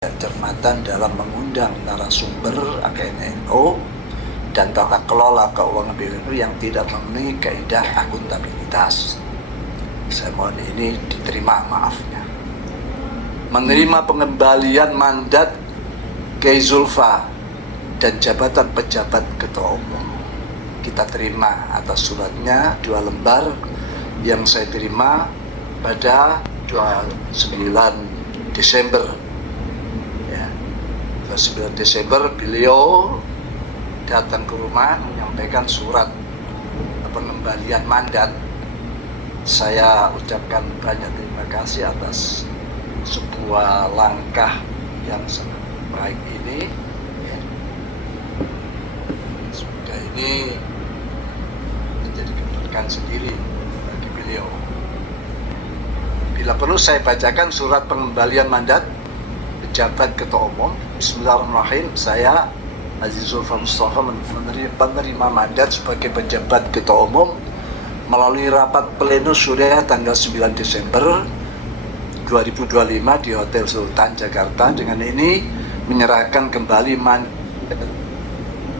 Cermatan dalam mengundang narasumber AKNNO dan tata kelola keuangan BUMN yang tidak memenuhi kaidah akuntabilitas. Saya mohon ini diterima maafnya. Menerima pengembalian mandat Kiai Zulfa dan jabatan pejabat ketua umum. Kita terima atas suratnya 2 lembar yang saya terima pada 29 Desember. 9 Desember beliau datang ke rumah menyampaikan surat pengembalian mandat. Saya ucapkan banyak terima kasih atas sebuah langkah yang sangat baik ini. Semoga ini menjadi kebaikan sendiri bagi beliau. Bila perlu saya bacakan surat pengembalian mandat pejabat ketua umum. Bismillahirrahmanirrahim. Saya Aziz Zulfa Mustafa menerima mandat sebagai pejabat ketua umum melalui rapat pleno Surya tanggal 9 Desember 2025 di Hotel Sultan Jakarta. Dengan ini menyerahkan kembali mandat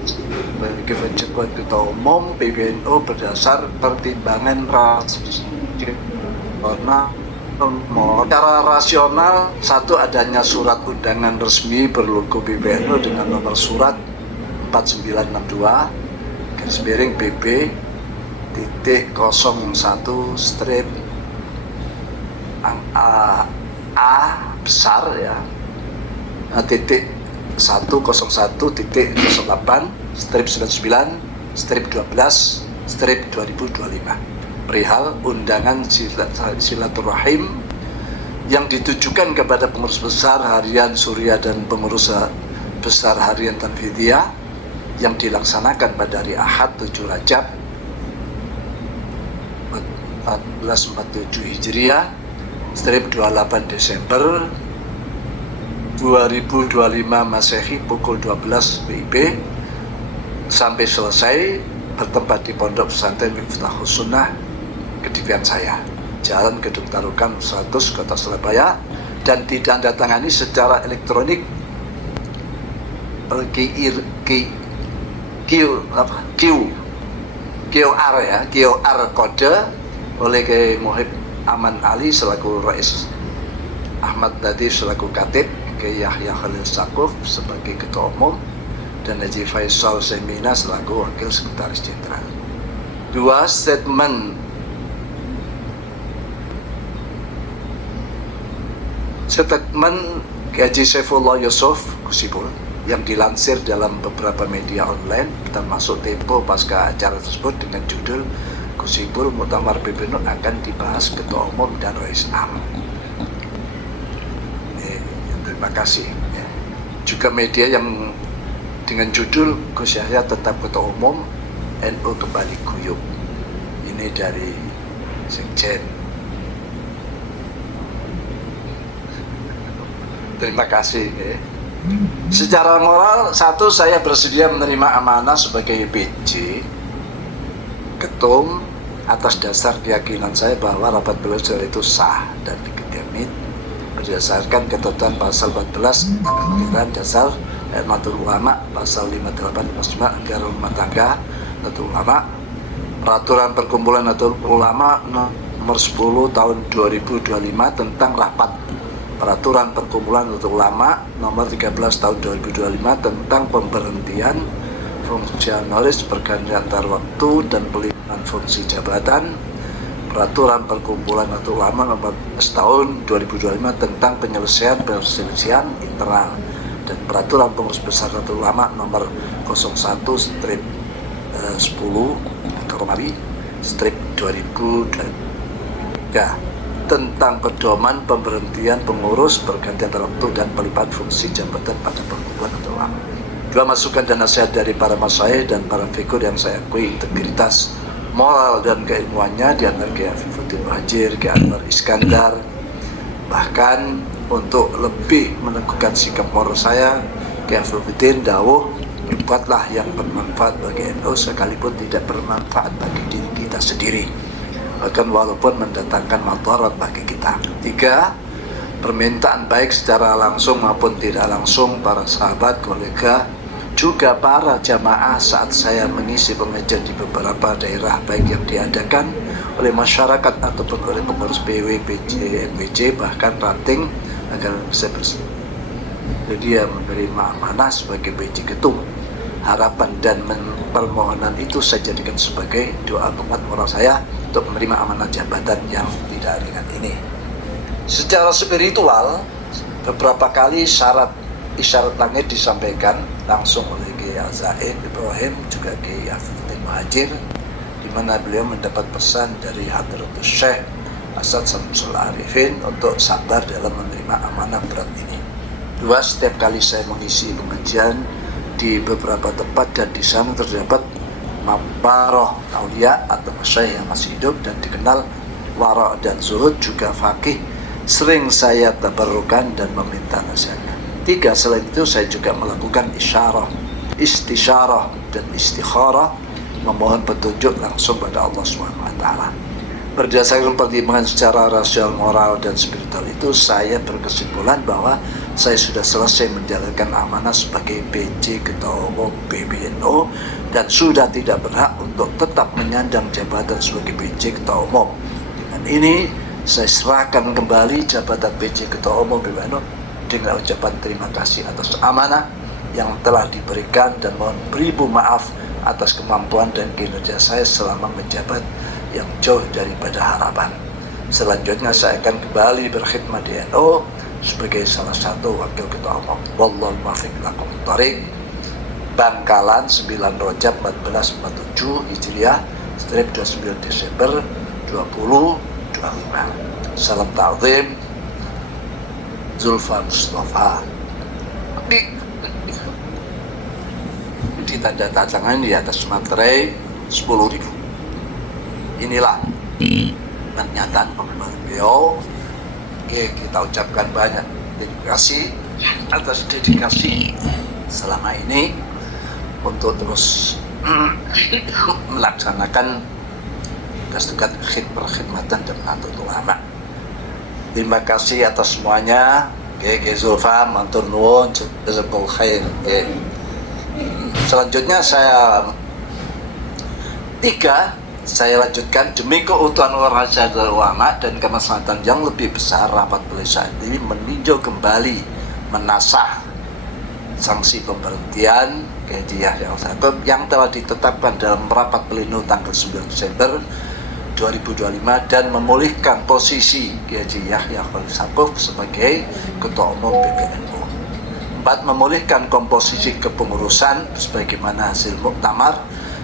sebagai pejabat ketua umum PBNU berdasar pertimbangan rasional. Secara rasional, satu, adanya surat undangan resmi berlogo PBNU dengan nomor surat 4962 /BB titik 01 strip A besar ya, titik 101 titik 08 strip 99 strip 12 strip 2025 perihal undangan silaturahim yang ditujukan kepada pengurus besar harian Surya dan pengurus besar harian Tanfidiyah yang dilaksanakan pada hari Ahad 7 Rajab 1447 Hijriah strip 28 Desember 2025 Masehi pukul 12 WIB sampai selesai bertempat di Pondok Pesantren Miftahus Sunnah Kedipian saya, Jalan Gedung Tarukan 100 Kota Surabaya, dan ditandatangani secara elektronik QR ya, QR kode oleh Kiai Muhib Aman Ali selaku Rais, Ahmad Latif selaku Katib, Kiai Yahya Khalil Sakuf sebagai Ketua Umum, dan Haji Faisal Semina selaku Wakil Sekretaris Jenderal. 2. Statement Haji Saifullah Yusuf Gusipul yang dilansir dalam beberapa media online termasuk Tempo pasca acara tersebut dengan judul Gusipul Muktamar PBNU akan dibahas Ketua Umum dan Rais Am. Terima kasih. Juga media yang dengan judul Gus Yahya tetap Ketua Umum, NU kembali guyup. Ini dari Sekjen. Terima kasih. Secara moral, satu, saya bersedia menerima amanah sebagai PJ Ketum atas dasar keyakinan saya bahwa rapat beliau itu sah dan legitimit berdasarkan ketentuan pasal 14 Undang-Undang Dasar Nahdlatul Ulama pasal 58 59 Anggaran Rumah Tangga Nahdlatul Ulama, Peraturan Perkumpulan Nahdlatul Ulama nomor 10 tahun 2025 tentang rapat, Peraturan Perkumpulan Nahdlatul Ulama nomor 13 tahun 2025 tentang pemberhentian fungsionaris pergantian antar waktu dan pelimpahan fungsi jabatan, Peraturan Perkumpulan Nahdlatul Ulama nomor 11 tahun 2025 tentang penyelesaian perselisihan internal, dan Peraturan Pengurus Besar Nahdlatul Ulama nomor 01 strip 10 Romawi strip 2023 tentang pedoman pemberhentian pengurus pergantian antar waktu dan pelimpahan fungsi jabatan pada perkumpulan Nahdlatul Ulama. 2. Masukan dan nasihat dari para masyayikh dan para figur yang saya akui integritas moral dan keilmuannya, di antara Kiai Afifuddin Muhajir, Kiai Anwar Iskandar. Bahkan untuk lebih meneguhkan sikap moral saya, Kiai Afifuddin dawuh, buatlah yang bermanfaat bagi NU sekalipun tidak bermanfaat bagi diri kita sendiri, bahkan walaupun mendatangkan madarat bagi kita. 3. permintaan baik secara langsung maupun tidak langsung para sahabat, kolega, juga para jamaah saat saya mengisi pengajian di beberapa daerah baik yang diadakan oleh masyarakat ataupun oleh pengurus PW, PJ, MWJ, bahkan ranting agar bisa bersedia menerima amanah sebagai PJ Ketum. Harapan dan permohonan itu saya jadikan sebagai doa penguat moral saya untuk menerima amanah jabatan yang tidak ringan ini. Secara spiritual, beberapa kali isyarat langit disampaikan langsung oleh Kiai Al-Zaid Ibrahim, juga Kiai Afifudin Muhajir, di mana beliau mendapat pesan dari Hadratus Syekh Asad Samsul Arifin untuk sabar dalam menerima amanah berat ini. Dua, setiap kali saya mengisi pengajian di beberapa tempat dan di sana terdapat mabaroh aulia atau masyayikh yang masih hidup dan dikenal wara' dan zuhud, juga fakih, sering saya tabarrukan dan meminta nasihatnya. Tiga, selain itu saya juga melakukan istisyarah dan istikharah, memohon petunjuk langsung pada Allah SWT. Berdasarkan pertimbangan secara rasional, moral, dan spiritual itu, saya berkesimpulan bahwa saya sudah selesai menjalankan amanah sebagai PJ Ketua Umum PBNU dan sudah tidak berhak untuk tetap menyandang jabatan sebagai PJ Ketua Umum. Dengan ini, saya serahkan kembali jabatan PJ Ketua Umum PBNU dengan ucapan terima kasih atas amanah yang telah diberikan dan mohon beribu maaf atas kemampuan dan kinerja saya selama menjabat yang jauh daripada harapan. Selanjutnya saya akan kembali berkhidmat di NU sebagai salah satu wakil ketua umum. Wallahu muwaffiq lakum thariq. Bangkalan 9 Rajab 1447 Hijriah, strip 29 Desember 2025. Salam ta'zim, Zulfa Mustafa. Di tanda tangan di atas materai 10.000. Inilah pernyataan pengumuman beliau. Oke, kita ucapkan banyak terima kasih atas dedikasi selama ini untuk terus melaksanakan tugas-tugas perkhidmatan dan Nahdlatul Ulama. Terima kasih atas semuanya. Oke, Zulfa, matur nuwun, jazakallahu khair. Selanjutnya saya lanjutkan, demi keutuhan Rasyadul Ulama dan kemaslahatan yang lebih besar, rapat pleno saat ini meninjau kembali menasah sanksi pemberhentian Kiai Yahya Al-Saqaf yang telah ditetapkan dalam rapat pleno tanggal 9 Desember 2025 dan memulihkan posisi Kiai Yahya Al-Saqaf sebagai Ketua Umum PBNU. 4. Memulihkan komposisi kepengurusan sebagaimana hasil muktamar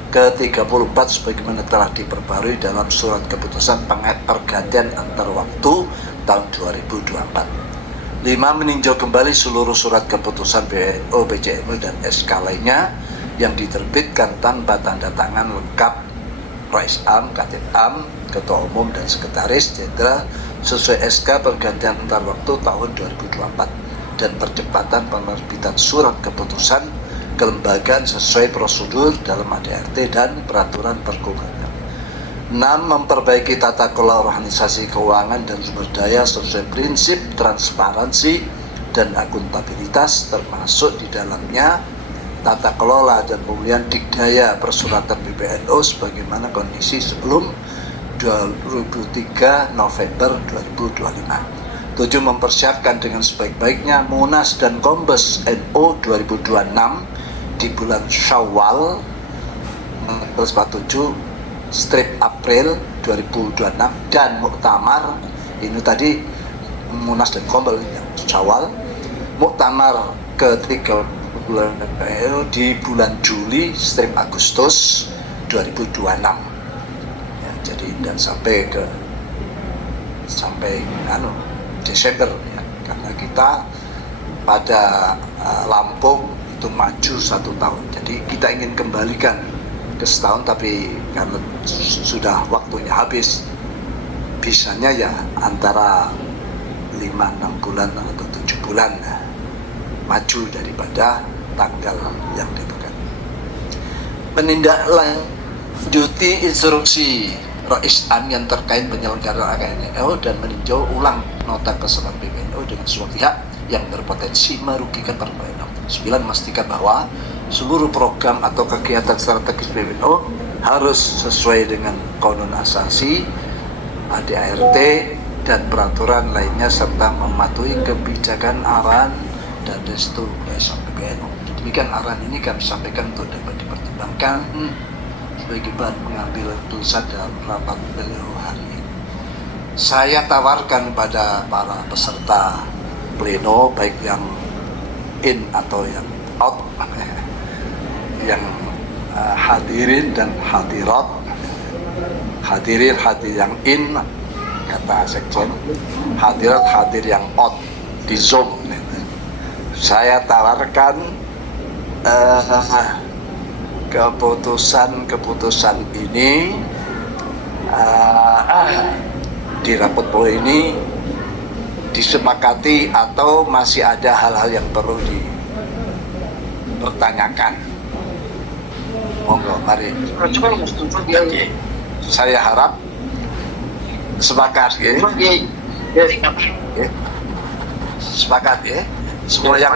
ke-34 sebagaimana telah diperbarui dalam surat keputusan pergantian antar waktu tahun 2024. 5. Meninjau kembali seluruh surat keputusan PBNU, PJMU, dan SK lainnya yang diterbitkan tanpa tanda tangan lengkap Rais Am, Katib Am, Ketua Umum, dan Sekretaris Jenderal sesuai SK pergantian antar waktu tahun 2024 dan percepatan penerbitan surat keputusan kelembagaan sesuai prosedur dalam ADRT dan peraturan perkumpulan. 6. Memperbaiki tata kelola organisasi keuangan dan sumber daya sesuai prinsip transparansi dan akuntabilitas, termasuk di dalamnya tata kelola dan pemulihan dikdaya persuratan PBNU sebagaimana kondisi sebelum 23 November 2025. 7. Mempersiapkan dengan sebaik-baiknya Munas dan Kombes NU 2026 di bulan Syawal 47 strip April 2026 dan Muktamar ini tadi Munas dan Kombes Syawal, Muktamar ke-3 di bulan Juli strip Agustus 2026 ya, jadi dan sampai Desember ya, karena kita pada Lampung itu maju 1 tahun, jadi kita ingin kembalikan ke setahun, tapi karena sudah waktunya habis, bisanya ya antara 5-6 bulan atau 7 bulan ya, maju daripada tanggal yang ditentukan. Menindaklanjuti instruksi Rais Am yang terkait penyelenggaraan AKNU dan meninjau ulang nota keselamatan PBNU dengan semua pihak yang berpotensi merugikan para PBNU. 9. Memastikan bahwa seluruh program atau kegiatan strategis PBNU harus sesuai dengan Qonun Asasi, ADART, dan peraturan lainnya serta mematuhi kebijakan arahan dan restu PBNU. Demikian arahan ini kami sampaikan untuk dapat dipertimbangkan sebagai bahan pengambilan keputusan dalam rapat beliau hari ini. Saya tawarkan pada para peserta pleno, baik yang in atau yang out, yang hadirin dan hadirat, hadirin hadir yang in kata sekjen, hadirat hadir yang out di Zoom. Saya tawarkan keputusan ini di rapat pleno ini disepakati atau masih ada hal-hal yang perlu dipertanyakan. Monggo, mari. Saya harap sepakat ya. Sepakat ya. Semua yang